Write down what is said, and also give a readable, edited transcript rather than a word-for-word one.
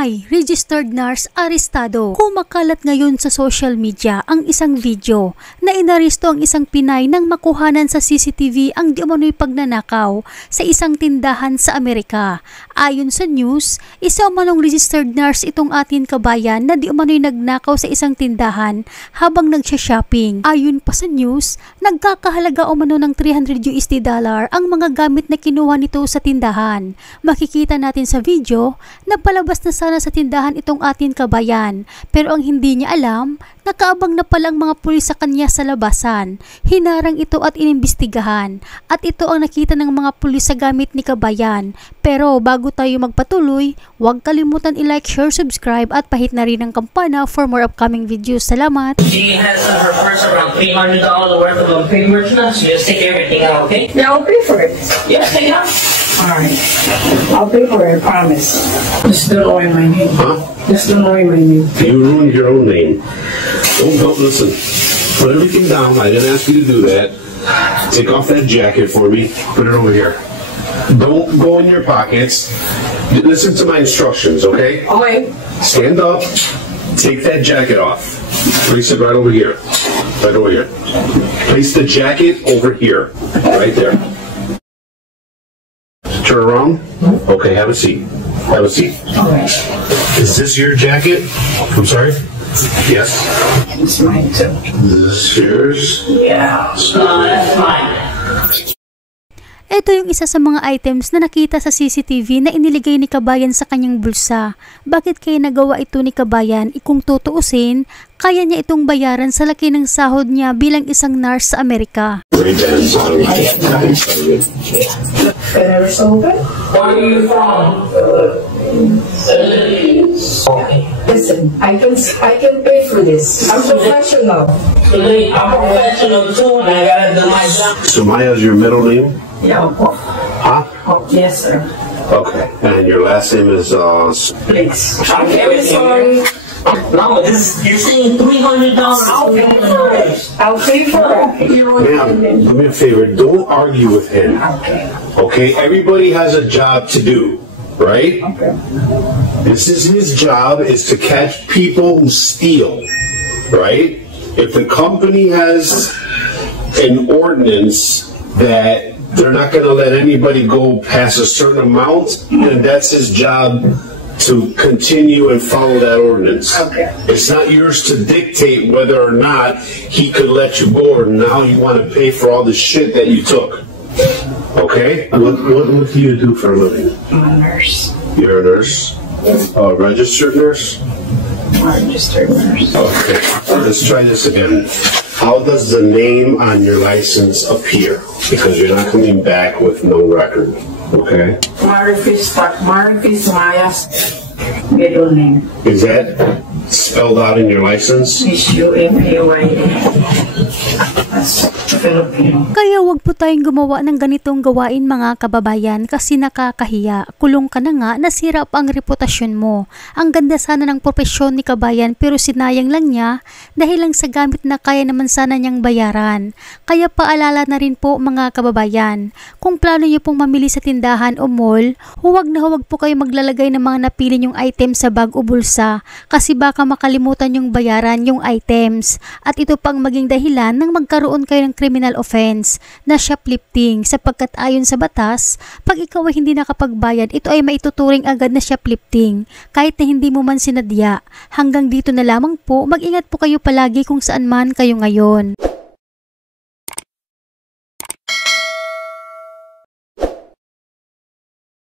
Pinay registered nurse arestado. Kumakalat ngayon sa social media ang isang video na inaresto ang isang Pinay nang makuhanan sa CCTV ang di umano'y pagnanakaw sa isang tindahan sa Amerika. Ayon sa news, isa umanong registered nurse itong ating kabayan na di umano'y nagnakaw sa isang tindahan habang nagsha-shopping. Ayon pa sa news, nagkakahalaga umano ng $300 ang mga gamit na kinuha nito sa tindahan. Makikita natin sa video na palabas na sana sa tindahan itong ating kabayan, pero ang hindi niya alam, nakaabang na palang mga pulis sa kanya sa labasan. Hinarang ito at inimbestigahan, at ito ang nakita ng mga pulis sa gamit ni kabayan. Pero bago tayo magpatuloy, huwag kalimutan i-like, share, subscribe at pahit na rin ang kampana for more upcoming videos. Salamat! She has on her purse around $300 worth of pretty merchandise. You just take everything out, okay? Yeah, I'll pay for it. Yeah, take it out. Alright. I'll pay for it, I promise. Just don't ruin my name. Huh? Just don't ruin my name. You ruined your own name. Don't listen. Put everything down. I didn't ask you to do that. Take off that jacket for me. Put it over here. Don't go in your pockets. Listen to my instructions, okay? Okay. Stand up. Take that jacket off. Place it right over here. Right over here. Place the jacket over here. Right there. Turn around. Okay, have a seat. Have a seat. Alright. Is this your jacket? I'm sorry? Yes. It's mine too. Is this yours? Yeah. That's fine. Ito yung isa sa mga items na nakita sa CCTV na iniligay ni kabayan sa kanyang bulsa. Bakit kaya nagawa ito ni kabayan? Kung tutuusin, kaya niya itong bayaran sa laki ng sahod niya bilang isang nurse sa Amerika. Can I resolve it? Where are you from? Listen, I can pay for this. I'm professional. I'm professional too, and I gotta do my job. Sumaya is your middle name? Yeah. Huh? Oh, yes, sir. Okay. And your last name is, Please. I'm I'm sorry. No, you're saying $300. I'll pay for it. I'll pay for it. ma'am, do me a favor. Don't argue with him. Okay. Okay? Everybody has a job to do, right? Okay. This is his job, is to catch people who steal, right? If the company has an ordinance that they're not going to let anybody go past a certain amount, then that's his job to continue and follow that ordinance. Okay. It's not yours to dictate whether or not he could let you go, or now you want to pay for all the shit that you took. Okay? What do you do for a living? I'm a nurse. You're a nurse? A registered nurse? I'm a registered nurse. Okay. Let's try this again. How does the name on your license appear? Because you're not coming back with no record. Okay. Marifis Maya's middle name. Is that spelled out in your license? Shumaya. That's Filipino. Kaya wag po tayong gumawa ng ganitong gawain mga kababayan kasi nakakahiya. Kulong ka na nga, nasira pa ang reputasyon mo. Ang ganda sana ng propesyon ni kabayan pero sinayang lang niya dahil lang sa gamit na kaya naman sana niyang bayaran. Kaya paalala na rin po mga kababayan, kung plano niyo pong mamili sa tindahan o mall, huwag na huwag po kayo maglalagay ng mga napili niyong item sa bag o bulsa kasi baka makalimutan niyong bayaran yung items at ito pang maging dahilan ng magkaroon kayo ng criminal offense na shoplifting sapagkat ayon sa batas, pag ikaw ay hindi nakapagbayad, ito ay maituturing agad na shoplifting kahit na hindi mo man sinadya. Hanggang dito na lamang po, mag-ingat po kayo palagi kung saan man kayo ngayon.